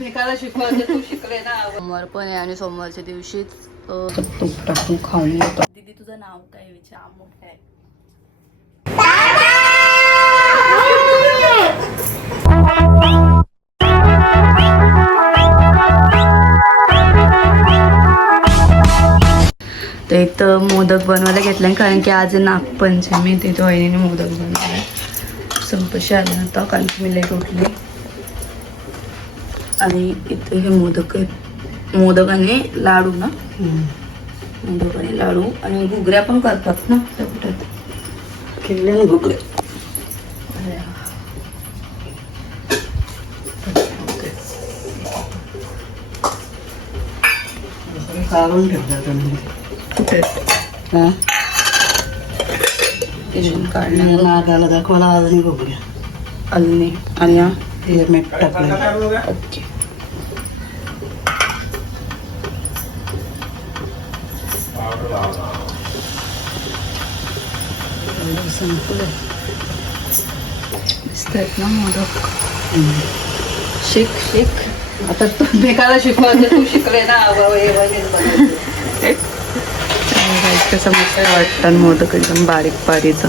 भेकायला शिकवायचं तू शिकले ना. सोमवार पण आहे आणि सोमवारच्या दिवशीच तूप टाकून खाऊन घेतो. दीदी तुझं नाव काय विचार? मोठं आहे. तर एक तर मोदक बनवायला घेतला कारण की आज नागपंचमी, तिथे वहिनीने मोदक बनवले. संपशी आले नव्हता कारण की मी लेट उठले. आणि इथे हे मोदक आहेत, मोदक आणि लाडू ना, मोदक आणि लाडू आणि घुगऱ्या पण करतात ना त्या पिठात, केलेले घुगरे. काढून ठेवतात कुठे काढण्या नागाला दाखवायला अजून बघूया. अजून आणि हा हे मीठ टाकलं. ओके. मस्त आहेत ना मोदक. शिक शिक आता तू भेकायला शिकवायचं तू शिकले ना. कसं मस्त वाटतं मोदक एकदम बारीक बारीचं.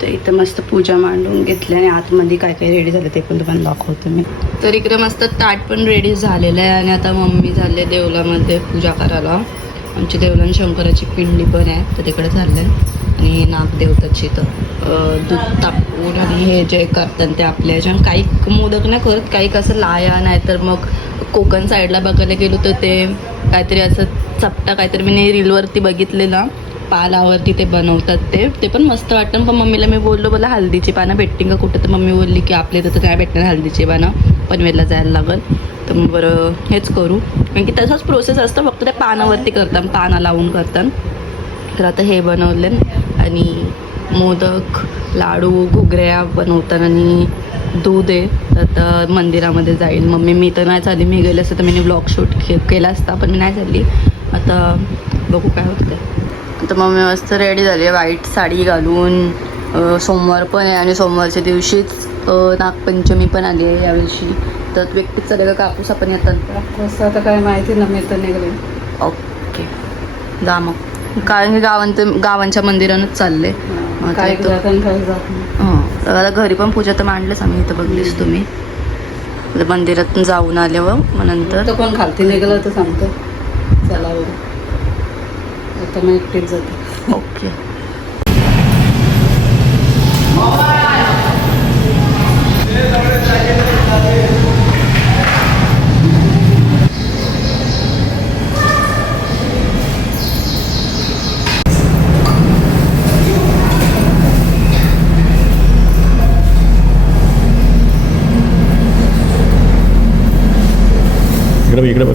तर इथं मस्त पूजा मांडून घेतली आणि आतमध्ये काय काय रेडी झालं ते पण तुम्हाला दाखवतो मी. तर इकडे मस्त ताट पण रेडी झालेलं आहे आणि आता मम्मी झाले देवलामध्ये पूजा करायला. आमची देवला शंकराची पिंडी पण आहे तर तिकडे चाललं आहे. आणि नागदेवताची तर दूध तापवून आणि हे जे करतात ते आपल्या ह्याच्यानं काही मोदक नाही करत, काही कसं लाया नाही तर मग कोकण साईडला बघायला गेलो तर ते काहीतरी असं चपटा काहीतरी मी रीलवरती बघितले ना, पालावरती ते बनवतात ते पण मस्त वाटतं. पण मम्मीला मी बोललो मला हल्दीची पानं भेटतील का कुठं, तर मम्मी बोलली की आपल्या इथं तर नाही भेटणार हल्दीची पानं, पनवेलला जायला लागल. तर मग बरं हेच करू कारण की तसंच प्रोसेस असतं, फक्त त्या पानावरती करतात, पाना लावून करतात. तर आता हे बनवले आणि मोदक लाडू घुगऱ्या बनवतात आणि दूध आहे. आता मंदिरामध्ये जाईल मम्मी. मी तर नाही चालली, मी गेले असतं तर मी ब्लॉग शूट केला असता पण मी नाही चालली. आता बघू काय होतं ते. आता मम्मी मस्त रेडी झाली आहे व्हाईट साडी घालून. सोमवार पण आहे आणि सोमवारच्या दिवशीच नागपंचमी पण आली आहे यावर्षी. तर व्यक्तीच सगळं कापूस आपण येतात कसं आता काय माहिती ना, मी तर निघले. ओके जा मग, कारण की गावांच्या मंदिरानंच चालले. काय जात नाही. आता घरी पण पूजा तर मांडलेच आम्ही, इथं बघलीस तुम्ही. मंदिरातून जाऊन आल्यावर मग नंतर पण खालती निघालं तर सांगतो चला बरं. आता मी एकटीच जाते. ओके. इकडे बघ.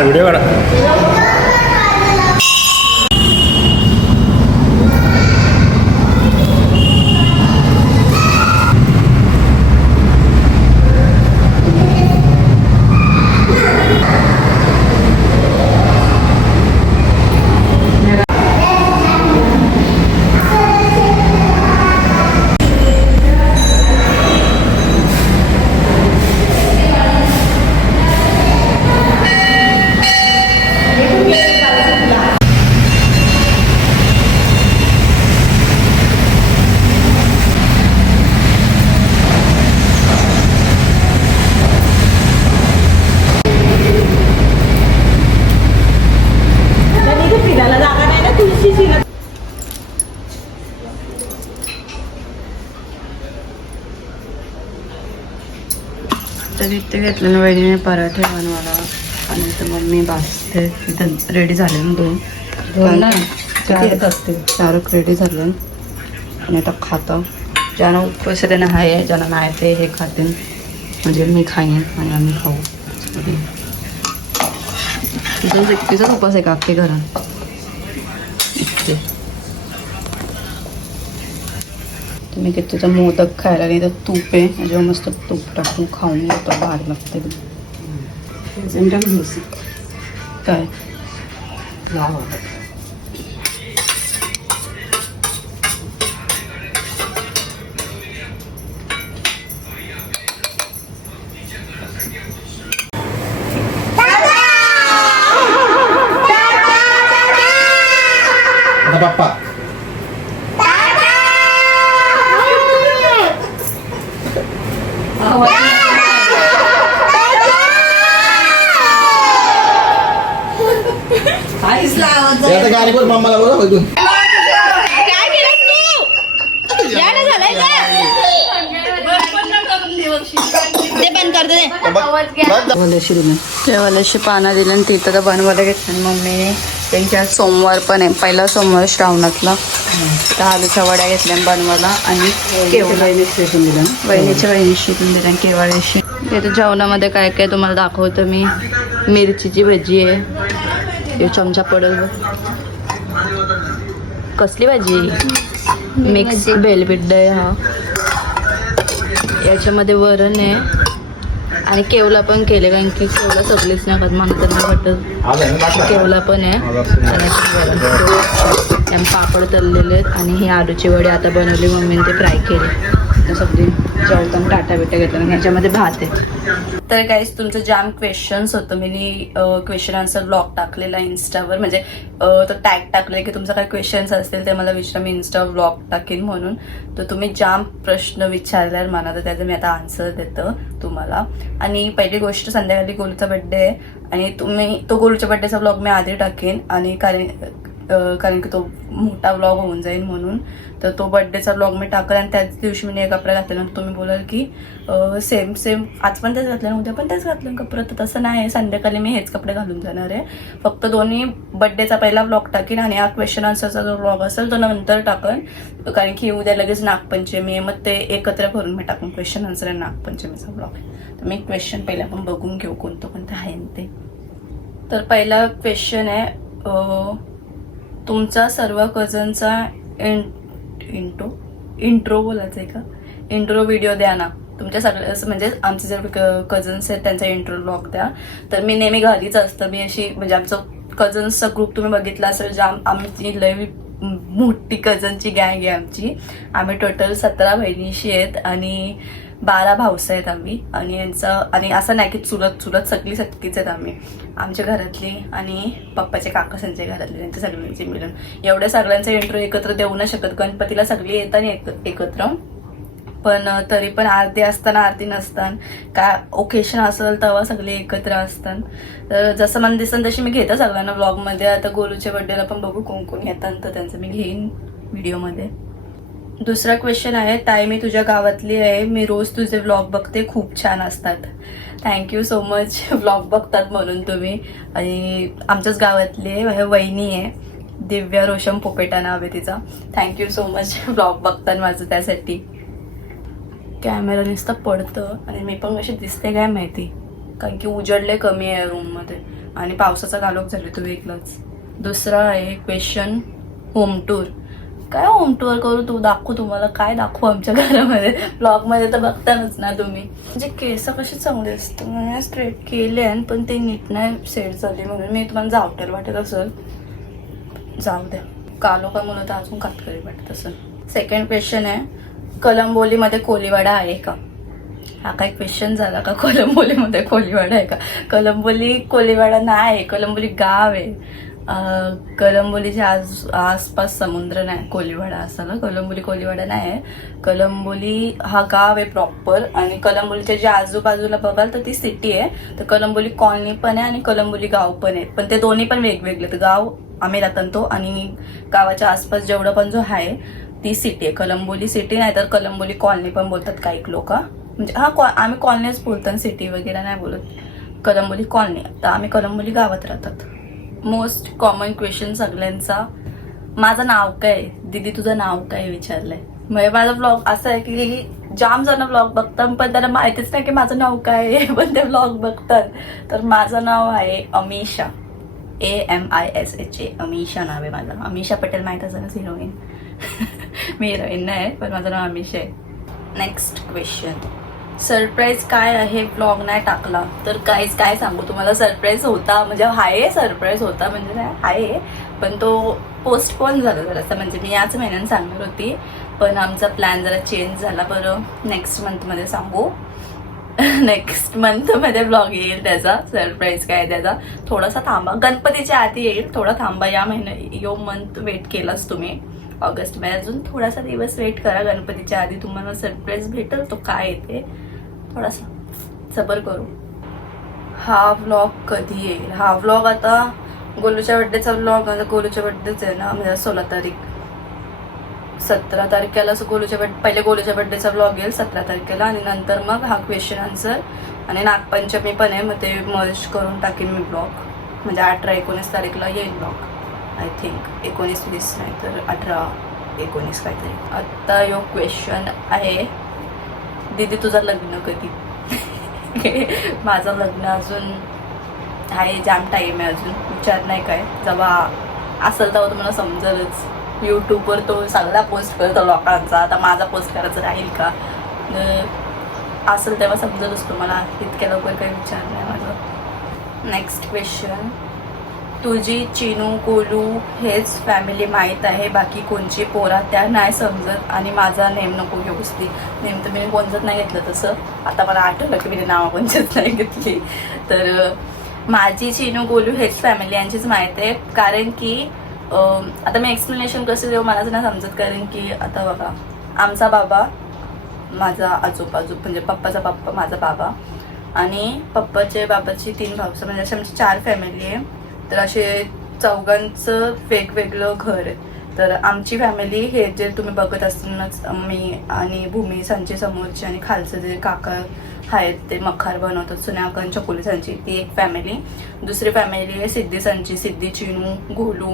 व्हिडिओ काढा. तर इथे घेतलेलं वहिनीने पराठे बनवायला त्यानंतर मम्मी भाजते. इथं रेडी झाले ना दोन चारच असते. चारक रेडी झाले आणि आता खातं. ज्यांना उपवास आहे त्यांना आहे, ज्यांना नाही ते हे खातील. म्हणजे मी खाईन आणि आम्ही खाऊ. तुझं एकटीचाच उपवास आहे का अख्खे घरात? इतके तुम्ही कितीचा मोदक खायला नाही तर तूप आहे म्हणजे मस्त तूप टाकून खाऊन येतो. भारी लागते काय Papa. Ya tengah ni pun mama lah boleh tu. तेवाल्याशी पानं दिले आणि तिथं तर बनवायला घेतलं मम्मीने. त्यांच्या सोमवार पण आहे, पहिला सोमवार श्रावणातला. तर आलूच्या वड्या घेतल्या बनवायला आणि वहिनीच्या वहिनीशी दिल्या केवाळ्याशी. तिथं जेवणामध्ये काय काय तुम्हाला दाखवतो मी. मिरचीची भजी आहे, हे चमचा पडेल बघ. कसली भाजी? मिक्स बेलबिड्ड आहे हा. याच्यामध्ये वरण आहे आणि केवला पण केले, कारण की केवला सगळीच नाही खात, मला तर नाही वाटत. केवला पण आहे आणि पापड तळलेले आहेत आणि ही आलूची वडी आता बनवली मम्मीने, ते फ्राय केले. सगळी जेवताना टाटा बिटा घेतला आणि ह्याच्यामध्ये भात आहे. तर काहीच तुमचं जाम क्वेश्चन्स होतं. मी क्वेश्चन आन्सर ब्लॉग टाकलेला इन्स्टावर, म्हणजे तो टॅग टाकले की तुमचं काय क्वेश्चन्स असतील ते मला विचारा, मी इन्स्टावर ब्लॉग टाकेन म्हणून. तर तुम्ही जाम प्रश्न विचारल्यावर मला, तर त्याचं मी आता आन्सर देतं तुम्हाला. आणि पहिली गोष्ट, संध्याकाळी गोलूचा बड्डे आहे आणि तुम्ही तो गोलूच्या बड्डेचा ब्लॉग मी आधी टाकेन आणि कारण की तो मोठा ब्लॉग होऊन जाईल म्हणून. तर तो बड्डेचा ब्लॉग मी टाकेल आणि त्याच दिवशी मी एक कपडा घातल्यानंतर तुम्ही बोलाल की सेम आज पण तेच घातलं, उद्या पण तेच घातलं कपडे. तर तसं नाही, संध्याकाळी मी हेच कपडे घालून जाणार आहे. फक्त दोन्ही बड्डेचा पहिला ब्लॉग टाकेन आणि हा क्वेश्चन आन्सरचा जो ब्लॉग असेल तो नंतर टाकेन, कारण की उद्या लगेच नागपंचमी आहे. मग ते एकत्र करून मी टाकून क्वेश्चन आन्सर आणि नागपंचमीचा ब्लॉग. तर मी क्वेश्चन पहिला आपण बघून घेऊ कोणतं आहे ते. तर पहिला क्वेश्चन आहे, तुमचा सर्व कझनचा इंट्रो बोलायचं आहे का? इंट्रो व्हिडिओ द्या ना तुमच्या सगळ्या, म्हणजे आमचे जे कझन्स आहेत त्यांचा इंट्रो ब्लॉग द्या. तर मी नेहमी घरीच असतं, मी अशी म्हणजे आमचं कझन्सचा ग्रुप तुम्ही बघितला असेल, जाम आमची लय मोठी कझनची गँग आहे आमची. आम्ही टोटल 17 बहिणीशी आहेत आणि 12 भाऊस आहेत आम्ही. आणि यांचं, आणि असं नाही की चुलत सगळी सगळीच आहेत आम्ही, आमच्या घरातली आणि पप्पाचे काका त्यांच्या घरातले, त्यांच्या सगळ्यांचे मिळून. एवढ्या सगळ्यांचा इंट्रो एकत्र देऊ नाही शकत. गणपतीला सगळी येतात एकत्र, पण तरी पण आरती असताना आरती नसताना, काय ओकेशन असेल तेव्हा सगळे एकत्र असतात. तर जसं मला दिसन तशी मी घेते सगळ्यांना ब्लॉगमध्ये. आता गोलूच्या बड्डेला पण बघू कोण कोण येतात, तर त्यांचं मी घेईन व्हिडिओमध्ये. दुसरा क्वेश्चन आहे, ताई मी तुझ्या गावातली आहे, मी रोज तुझे व्लॉग बघते, खूप छान असतात. थँक्यू सो मच व्लॉग बघतात म्हणून तुम्ही. आणि आमच्याच गावातली आहे, वहिनी आहे, दिव्या रोशम पोपेटा नाव आहे तिचा. थँक्यू सो मच व्लॉग बघतात माझं त्यासाठी. कॅमेरा नुसतं पडतं आणि मी पण कशी दिसते काय माहिती, कारण की उजडले कमी आहे रूममध्ये आणि पावसाचा घालोक झाले तो वेगळाच. दुसरा आहे क्वेश्चन, होम टूर. काय होम टूर करू, तू दाखवू तुम्हाला काय दाखवू आमच्या घरामध्ये, ब्लॉगमध्ये तर बघतानच ना तुम्ही. म्हणजे केस कशी चांगले असतं, मी स्ट्रेट केले आणि पण ते नीट नाही सेट झाले म्हणून मी तुम्हाला जावटेल वाटत असेल, जाऊ द्या. कालो का मुलं तर अजून कातकरी वाटत असेल. सेकंड क्वेश्चन आहे, कलंबोलीमध्ये कोलीवाडा आहे का? हा काय क्वेश्चन झाला का? कलंबोलीमध्ये कोलीवाडा आहे का? कलंबोली कोलीवाडा नाही, कलंबोली गाव आहे. कलंबोलीच्या आसपास समुद्र नाही, कोलीवाडा असाला. कलंबोली कोलीवाडा नाही आहे, कलंबोली हा गाव आहे प्रॉपर. आणि कलंबोलीच्या ज्या आजूबाजूला बघाल तर ती सिटी आहे. तर कलंबोली कॉलनी पण आहे आणि कलंबोली गाव पण आहे, पण ते दोन्ही पण वेगवेगळे. तर गाव आम्ही राहतो तो आणि गावाच्या आसपास जेवढं पण जो आहे ती सिटी आहे. कलंबोली सिटी नाही तर कलंबोली कॉलनी पण बोलतात काही लोक, म्हणजे आम्ही कॉलनीच बोलतो, सिटी वगैरे नाही बोलत. कलंबोली कॉलनी. आता आम्ही कलंबोली गावात राहतात. मोस्ट कॉमन क्वेश्चन सगळ्यांचा, माझं नाव काय, दीदी तुझं नाव काय विचारलंय. म्हणजे माझा ब्लॉग असा आहे की जाम जण ब्लॉग बघतात पण त्यांना माहितीच नाही की माझं नाव काय आहे, पण ते ब्लॉग बघतात. तर माझं नाव आहे अमीषा, AMISHA. अमीषा नाव आहे माझं. अमीषा पटेल माहीत असेलच, हिरोईन. मी हिरोईन नाही पण माझं नाव अमीषा आहे. नेक्स्ट क्वेश्चन, सरप्राईज काय आहे ब्लॉग नाही टाकला. तर काहीच काय सांगू तुम्हाला, सरप्राईज होता म्हणजे आहे, सरप्राईज होता म्हणजे नाही आहे, पण तो पोस्टपोन झाला जरासा. म्हणजे मी याच महिन्यात सांगणार होती पण आमचा प्लॅन जरा चेंज झाला. बरं नेक्स्ट मंथमध्ये सांगू. नेक्स्ट मंथमध्ये ब्लॉग येईल त्याचा, सरप्राईज काय त्याचा. थोडासा थांबा, गणपतीच्या आधी येईल, थोडा थांबा. या यो मंथ वेट केलाच तुम्ही, ऑगस्ट मध्ये अजून थोडासा दिवस वेट करा. गणपतीच्या आधी तुम्हाला सरप्राईज भेटेल. तो काय येते थोडासा सबर करू. हा व्लॉग कधी येईल? हा व्लॉग आता गोलूच्या बड्डेचा व्लॉग, गोलूच्या बड्डेच आहे ना, म्हणजे 16 तारीख, 17 तारखेला गोलूच्या बड्डे, पहिले गोलूच्या बड्डेचा व्लॉग येईल 17 तारखेला आणि नंतर मग हा क्वेश्चन आन्सर आणि नागपंचमी पण आहे, मग ते मर्ज करून टाकेन मी ब्लॉग. म्हणजे 18-19 तारीखला येईल ब्लॉग आय थिंक. 19-20 नाही तर 18-19 काहीतरी. आत्ता यो क्वेश्चन आहे, दीदी तुझं लग्न कधी? माझं लग्न अजून आहे, जाम टाईम आहे अजून. विचार नाही काय, जेव्हा असेल तेव्हा तुम्हाला समजेलच. यूट्यूबवर तो सगळा पोस्ट करतो लोकांचा, आता माझा पोस्ट करायचं राहील का? असेल तेव्हा समजेलच तुम्हाला. इतक्या लवकर काही विचार नाही माझं. नेक्स्ट क्वेश्चन, तुझी चिनू गोलू हेच फॅमिली माहीत आहे, बाकी कोणची पोरा त्या नाही समजत. आणि माझा नेम नको घेऊस ती. नेम तर मी कोणचंच नाही घेतलं तसं. आता मला आठवलं की मी नाव कोणचंच नाही घेतली. तर माझी चिनू गोलू हेच फॅमिली यांचीच माहीत आहे. कारण की आता मी एक्सप्लेनेशन कसं देऊ मलाच नाही समजत. कारण की आता बघा, आमचा बाबा, माझा आजोबा, म्हणजे पप्पाचा पप्पा, माझा बाबा आणि पप्पाचे बाबाची 3 भाऊ, म्हणजे अशी आमची 4 फॅमिली आहे. तर असे चौघांचं वेगवेगळं घर आहे. तर आमची फॅमिली हे जे तुम्ही बघत असतानाच, मी आणि भूमी सांची समोरची आणि खालचं जे काका आहेत ते मखार बनवतात सुन्याकांच्या पोलिसांची, ती एक फॅमिली. दुसरी फॅमिली आहे सिद्धी सांची, सिद्धी, चिनू, गोलू,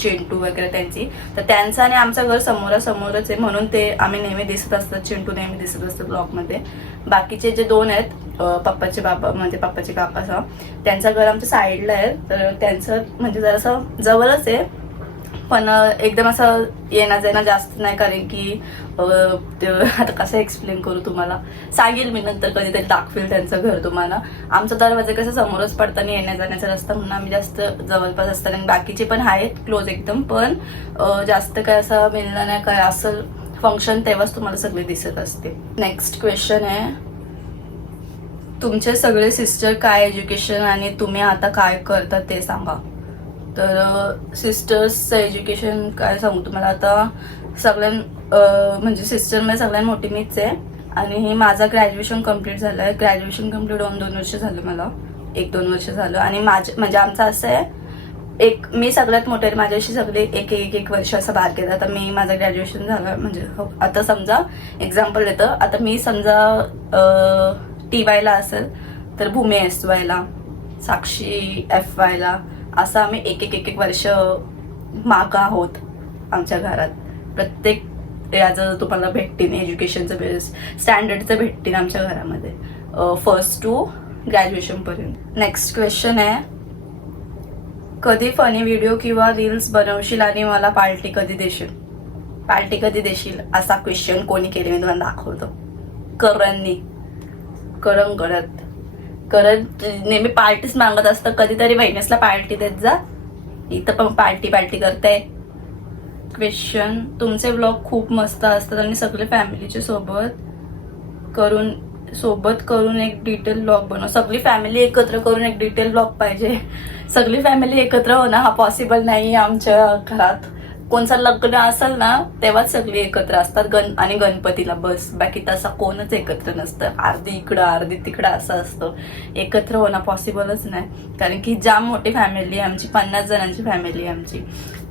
चिंटू वगैरे त्यांची. तर त्यांचं आणि आमचं घर समोरासमोरच आहे, म्हणून ते आम्ही नेहमी दिसत असतात. चिंटू नेहमी दिसत असतात ब्लॉगमध्ये. बाकीचे जे 2 आहेत, पप्पाचे बाबा म्हणजे पप्पाचे काकाचा, त्यांचं घर आमच्या साईडला आहे. तर त्यांचं म्हणजे जरासं जवळच आहे, पण एकदम असं येणं जाणं जास्त नाही. कारण की आता कसं एक्सप्लेन करू तुम्हाला, सांगेल मी नंतर, कधीतरी दाखवेल त्यांचं घर तुम्हाला. आमचा दरवाजा कसं समोरच पडताना येण्या जाण्याचा रस्ता, म्हणून आम्ही जास्त जवळपास असतात. आणि बाकीचे पण आहेत क्लोज एकदम, पण जास्त काय असं मिळणं नाही. काय असं फंक्शन तेव्हाच तुम्हाला सगळे दिसत असते. नेक्स्ट क्वेश्चन आहे, तुमचे सगळे सिस्टर काय एज्युकेशन आणि तुम्ही आता काय करता ते सांगा. तर सिस्टर्सचं एज्युकेशन काय सांगू तुम्हाला. आता म्हणजे सिस्टरमध्ये सगळ्यात मोठी मीच आहे. आणि माझं ग्रॅज्युएशन कम्प्लीट झालं आहे. ग्रॅज्युएशन कम्प्लीट होऊन 2 वर्ष झालं मला, 1-2 वर्ष झालं. आणि म्हणजे आमचं असं आहे, मी सगळ्यात मोठे आहे, माझ्याशी सगळे एक वर्ष असं बाहेर गेलं. आता मी माझं ग्रॅज्युएशन झालं म्हणजे आता समजा एक्झाम्पल देतं, आता मी समजा TYला असेल तर भूमी SYला, साक्षी FYला, असं आम्ही एक वर्ष मागं आहोत आमच्या घरात. प्रत्येक याचं तुम्हाला भेटतील, एज्युकेशनचं बेस स्टँडर्डचं भेटतील आमच्या घरामध्ये, फर्स्ट टू ग्रॅज्युएशन पर्यंत. नेक्स्ट क्वेश्चन आहे, कधी फनी व्हिडिओ किंवा रील्स बनवशील आणि मला पार्टी कधी देशील? पार्टी कधी देशील असा क्वेश्चन कोणी केले मी तुम्हाला दाखवतो. करणनी करत नेहमी पार्टीच मागत असतं. कधीतरी बहिणीसला पार्टी देत जा, इथं पण पार्टी करताय. क्वेश्चन, तुमचे ब्लॉग खूप मस्त असतात आणि सगळे फॅमिलीचे सोबत करून एक डिटेल ब्लॉग बनव. सगळी फॅमिली एकत्र करून एक डिटेल ब्लॉग पाहिजे. सगळी फॅमिली एकत्र होणं हा पॉसिबल नाही आमच्या घरात. कोणचं लग्न असेल ना तेव्हाच सगळी एकत्र असतात, आणि गणपतीला बस. बाकी तसा कोणच एकत्र नसतं. अर्धी इकडं अर्धी तिकडं असं असतं. एकत्र होणं पॉसिबलच नाही, कारण की जाम मोठी फॅमिली आहे आमची, 50 जणांची फॅमिली आहे आमची.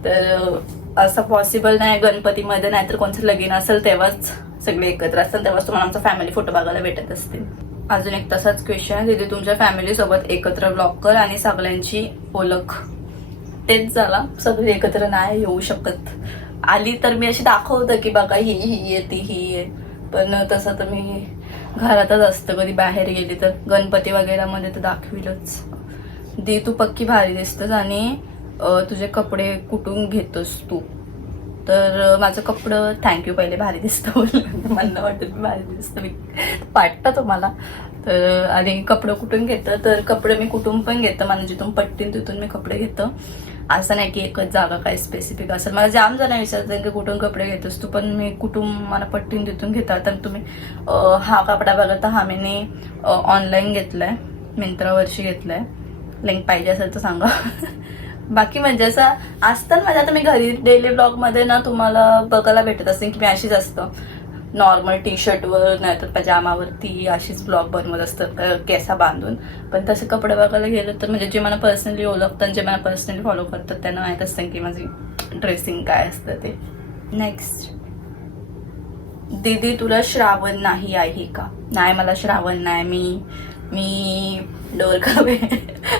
तर असं पॉसिबल नाही गणपतीमध्ये. नाहीतर कोणतं लगीन असेल तेव्हाच सगळे एकत्र असतात, तेव्हाच तुम्हाला आमचा फॅमिली फोटो बघायला भेटत असतील. अजून एक तसाच क्वेश्चन आहे, तिथे तुमच्या फॅमिली सोबत एकत्र ब्लॉग कर आणि सगळ्यांची ओळख. तेच झाला, सगळे एकत्र नाही येऊ शकत. आली तर मी अशी दाखवतं की बघा ही आहे ती ही आहे, पण तसं तर मी घरातच असतं. कधी बाहेर गेली तर गणपती वगैरे मध्ये तर दाखविलच. दी तू पक्की भारी दिसतस आणि तुझे कपडे कुठून घेतोस तू? तर माझं कपडं थँक्यू, पहिले भारी दिसतं बोललं, मला वाटतं मी भारी दिसतं, मी वाटतं तुम्हाला. तर आणि कपडं कुठून घेतं, तर कपडे मी कुठून पण घेतं, मला जिथून पट्टीन तिथून मी कपडे घेतं. असं नाही की एकच जागा काय स्पेसिफिक असेल. मला जाम जण विचारतात की कुठून कपडे घेतोस तू, पण मी कुठून मला पट्टीन तिथून घेतात. तर तुम्ही हा कपडा बघा, तर हा मी ऑनलाईन घेतलाय, मिंत्रावरशी घेतलाय. लिंक पाहिजे असेल तर सांगा. बाकी म्हणजे असं असतं माझ्या, आता मी घरी डेली ब्लॉग मध्ये ना तुम्हाला बघायला भेटत असेल की मी अशीच असतं, नॉर्मल टी शर्टवर नाहीतर पजामावरती अशीच ब्लॉग बनवत असतं केसा बांधून. पण तसे कपडे बघायला गेलं तर म्हणजे जे मला पर्सनली ओळखतात, जे मला पर्सनली फॉलो करतात त्यांना माहीत असतं की माझी ड्रेसिंग काय असतं ते. नेक्स्ट, दीदी तुला श्रावण नाही आहे का? नाही, मला श्रावण नाही. मी डोरकावे,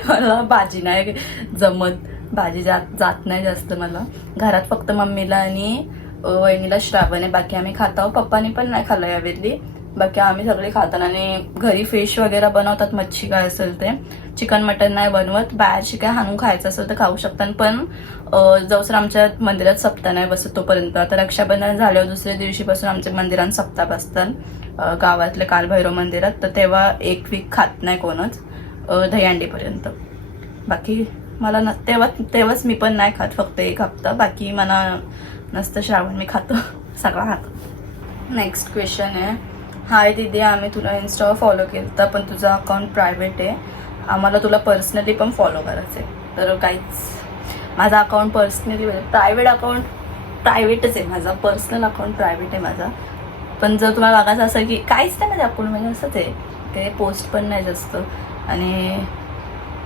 मला भाजी नाही जमत, भाजी जात नाही जास्त मला. घरात फक्त मम्मीला आणि वहिनीला श्रावण आहे, बाकी आम्ही खातो. पप्पानी पण नाही खाल्लं यावेळी, बाकी आम्ही सगळे खातात. आणि घरी फिश वगैरे बनवतात, मच्छी काय असेल ते. चिकन मटन नाही बनवत. बाहेरशी काय हाणून खायचं असेल तर खाऊ शकतात, पण जवसर आमच्या मंदिरात सप्ताह नाही बसत तोपर्यंत. आता रक्षाबंधन झाल्यावर दुसऱ्या दिवशीपासून आमच्या मंदिरात सप्ताह बसतात गावातल्या कालभैरव मंदिरात, तर तेव्हा एक वीक खात नाही कोणच दहीहंडीपर्यंत. बाकी मला तेव्हाच मी पण नाही खात, फक्त एक हप्ता. बाकी मला नसतं श्रावण, मी खातो, सगळं खातो. नेक्स्ट क्वेश्चन आहे, हाय दीदी, आम्ही तुला इन्स्टावर फॉलो केलं पण तुझं अकाउंट प्रायव्हेट आहे, आम्हाला तुला पर्सनली पण फॉलो करायचं आहे. तर काहीच, माझा अकाउंट पर्सनली प्रायव्हेट अकाउंट प्रायव्हेटच आहे माझा, पर्सनल अकाउंट प्रायव्हेट आहे माझा. पण जर तुम्हाला बघायचं असं की काहीच नाही माझ्या अकाउंट म्हणजे असंच आहे, काही पोस्ट पण नाही जास्त आणि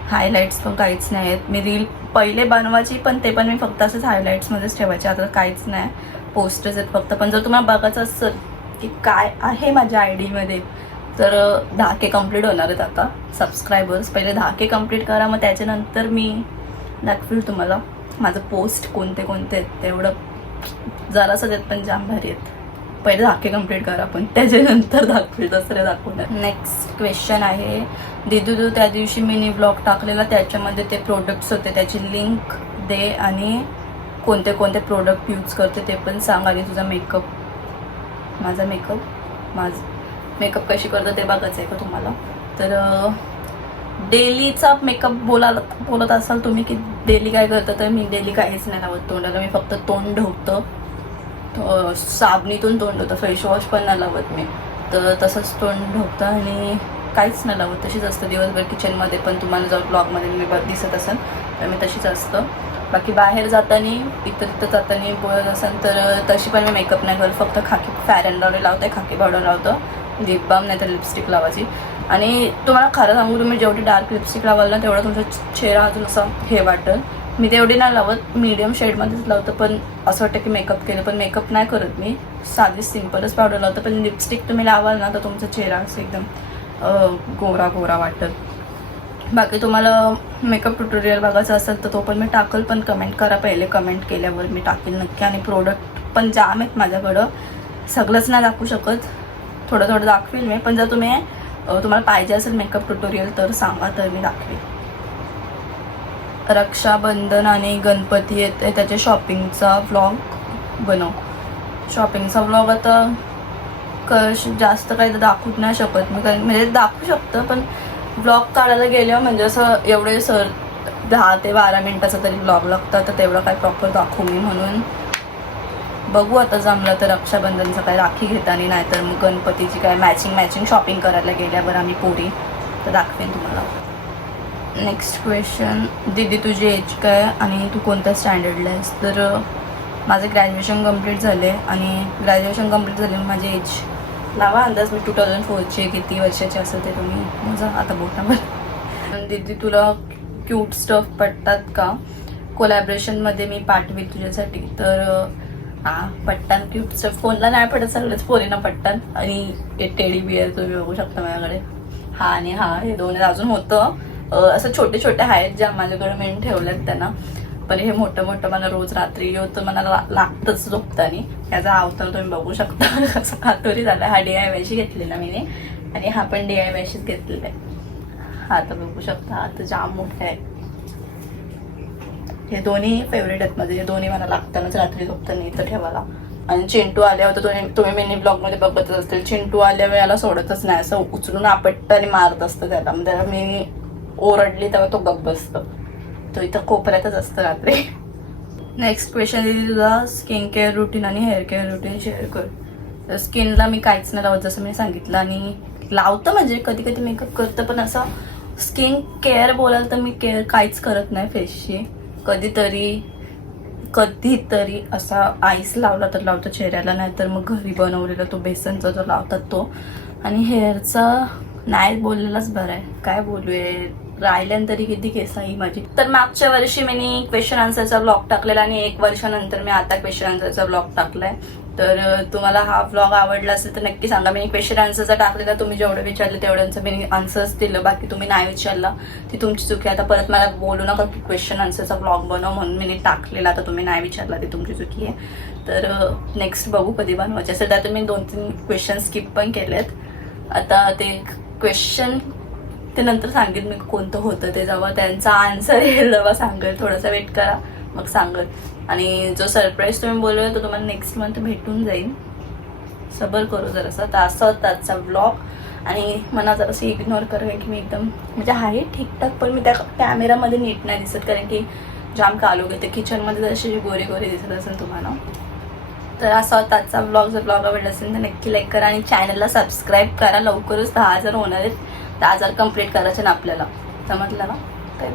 हायलाईट्स पण काहीच नाही आहेत. मी रील पहिले बनवायची, पण ते पण मी फक्त असंच हायलाईट्समध्येच ठेवायचे, आता काहीच नाही, पोस्टच आहेत फक्त. पण जर तुम्हाला बघायचं असेल की काय आहे माझ्या आय डीमध्ये, तर 10K कम्प्लीट होणार आहेत आता सबस्क्रायबर्स. पहिले 10K कम्प्लीट करा, मग त्याच्यानंतर मी दाखवेल तुम्हाला माझं पोस्ट कोणते कोणते आहेत. तेवढं जरासंच आहेत पण जाम भारी आहेत. पहिले 10K कम्प्लीट करा, पण त्याच्यानंतर दाखवेल, दसऱ्या दाखवणार. नेक्स्ट क्वेश्चन आहे, दीदू तू त्या दिवशी मिनी ब्लॉग टाकलेला, त्याच्यामध्ये ते प्रोडक्ट्स होते, त्याची लिंक दे आणि कोणते कोणते प्रोडक्ट यूज करते ते पण सांग. आणि तुझा मेकअप, माझा मेकअप कशी करतो ते बघायचं आहे का तुम्हाला? तर डेलीचा मेकअप बोलत असाल तुम्ही की डेली काय करतं, तर मी डेली काहीच नाही लावत तोंडाला. मी फक्त तोंड ढवतं, साबणीतून तोंड होतं, फेसवॉश पण नाही लावत मी. तर तसंच तोंड ढवतं आणि काहीच नाही लावत, तशीच असतं दिवसभर. किचनमध्ये पण तुम्हाला जर ब्लॉगमध्ये मी दिसत असेल तर मी तशीच असतं. बाकी बाहेर जाताना इतर जाताना बोलत असेल तर तशी पण मी मेकअप नाही करत, फक्त खाकी फेअर अँड लवली लावते, खाकी पावडर लावतं, लिप बाम नाही तर लिपस्टिक लावायची. आणि तुम्हाला खरं सांगू, तुम्ही जेवढी डार्क लिपस्टिक लावाल ना तेवढा तुमचा चेहरा अजून असं हे वाटेल. मी तेवढी नाही लावत, मीडियम शेडमध्येच लावतं. पण असं वाटतं की मेकअप केलं, पण मेकअप नाही करत मी, साधी सिम्पलच पावडर लावतं. पण लिपस्टिक तुम्ही लावाल ना तर तुमचा चेहरा असं एकदम गोरा गोरा वाटेल. बाकी तुम्हाला मेकअप ट्युटोरियल बघायचं असेल तर तो पण मी टाकल, पण कमेंट करा पहिले, कमेंट केल्यावर मी टाकेल नक्की. आणि प्रोडक्ट पण जाम आहेत माझ्याकडं, सगळंच नाही दाखवू शकत, थोडं थोडं दाखवेल मी. पण जर तुम्हाला पाहिजे असेल मेकअप ट्युटोरियल तर सांगा, तर मी दाखवेल. रक्षाबंधन आणि गणपती येते, त्याच्या शॉपिंगचा व्लॉग बनव. शॉपिंगचा व्लॉग आता जास्त काही तर दाखवूच नाही शकत मी, कारण म्हणजे दाखवू शकतं, पण व्लॉग काढायला गेल्यावर म्हणजे असं एवढे 10 ते 12 मिनिटाचा तरी व्लॉग लागतं, तर तेवढं काय प्रॉपर दाखवू मी. म्हणून बघू आता जमलं तर रक्षाबंधनचं काय राखी घेताना, नाही तर मग गणपतीची काय मॅचिंग शॉपिंग करायला गेल्यावर आम्ही पोरी, तर दाखवेन तुम्हाला. नेक्स्ट क्वेश्चन, दीदी तुझी एज काय आणि तू कोणत्या स्टँडर्डला आहेस? तर माझं ग्रॅज्युएशन कम्प्लीट झाले आणि ग्रॅज्युएशन कम्प्लीट झाले माझी एज लावा अंदाज, मी 2004ची, किती वर्षाची असेल ते तुम्ही माझा आता बोलता. दीदी तुला क्यूट स्टफ पडतात का? कोलॅबरेशनमध्ये मी पाठवेल तुझ्यासाठी. तर पट्टान क्यूट स्टफ, फोनला नाही पडत, सगळेच फोनीना पट्टान. आणि टेडी बिअर तुम्ही बघू शकता माझ्याकडे, हा आणि हा हे दोन अजून होतं. असं छोटे छोटे आहेत ज्या माझ्याकडे मी ठेवलेत त्यांना. पण हे मोठं मोठं मला रोज रात्री होतं, मला लागतंच झोपतानी. याचा अवतार तुम्ही बघू शकता कसं कातोरी झाला. हा DIYची घेतली ना मी, आणि हा पण DIYशीच घेतलेला आहे. हा तर बघू शकता, हा तर जाम मोठा आहे. हे दोन्ही फेवरेट आहेत माझे. हे दोन्ही मला लागतानाच रात्री झोपताना इथं ठेवायला. आणि चिंटू आल्या होता, तुम्ही मिनी ब्लॉगमध्ये बघतच असतील, चिंटू आल्या वेळेला सोडतच नाही, असं उचलून आपटतं आणि मारत असतं त्याला. म्हणजे मी ओरडली तेव्हा तो गप्प बसतो. तो इथं कोपऱ्यातच असतं रात्री. नेक्स्ट क्वेश्चन दिली तुझा स्किन केअर रुटीन आणि हेअर केअर रुटीन शेअर कर. तर स्किनला मी काहीच नाही लावत जसं मी सांगितलं, आणि लावतं म्हणजे कधी कधी मेकअप करतं, पण असं स्किन केअर बोलाल तर मी केअर काहीच करत नाही फेसची. कधीतरी असा आईस लावला तर लावतो चेहऱ्याला, नाहीतर मग घरी बनवलेला तो बेसनचा जो लावतात तो. आणि हेअरचा नाही बोललेलाच बरं आहे, काय बोलूये, राहिल्यानंतर किती केस आहे माझी. तर मागच्या वर्षी मी क्वेश्चन आन्सरचा ब्लॉग टाकलेला, आणि 1 वर्षानंतर मी आता क्वेश्चन आन्सरचा ब्लॉग टाकलाय. तर तुम्हाला हा ब्लॉग आवडला असेल तर नक्की सांगा. मी क्वेश्चन आन्सरचा टाकलेला, तुम्ही जेवढं विचारलं तेवढ्यांचं मी आन्सर्स दिलं, बाकी तुम्ही नाही विचारला ती तुमची चुकी. आता परत मला बोलू नका की क्वेश्चन आन्सरचा ब्लॉग बनव म्हणून मी टाकलेला, आता तुम्ही नाही विचारला ती तुमची चुकी आहे. तर नेक्स्ट बघू कधी बनवायचे असेल. तर मी 2-3 क्वेश्चन स्किप पण केलेत. आता ते क्वेश्चन ते नंतर सांगेल मी कोणतं होतं ते, जेव्हा त्यांचा आन्सर येईल तेव्हा सांगेल. थोडासा वेट करा मग सांगेल. आणि जो सरप्राईज तुम्ही बोलवला तो तुम्हाला नेक्स्ट मंथ भेटून जाईल. सबर करू जरासा. तर असं त्याचा ब्लॉग. आणि मला जरासं इग्नोर करा की मी एकदम म्हणजे आहे ठीकठाक, पण मी त्या कॅमेरामध्ये नीट नाही दिसत, कारण की जाम कालोग येते किचनमध्ये, जशी गोरे गोरे दिसत असेल तुम्हाला. तर असा त्याचा ब्लॉग. जर ब्लॉग आवडला असेल तर नक्की लाईक करा आणि चॅनलला सबस्क्राईब करा. लवकरच 10,000 होणार आहेत. 10,000 कंप्लीट करायचे ना आपल्याला, समजलं ना. काय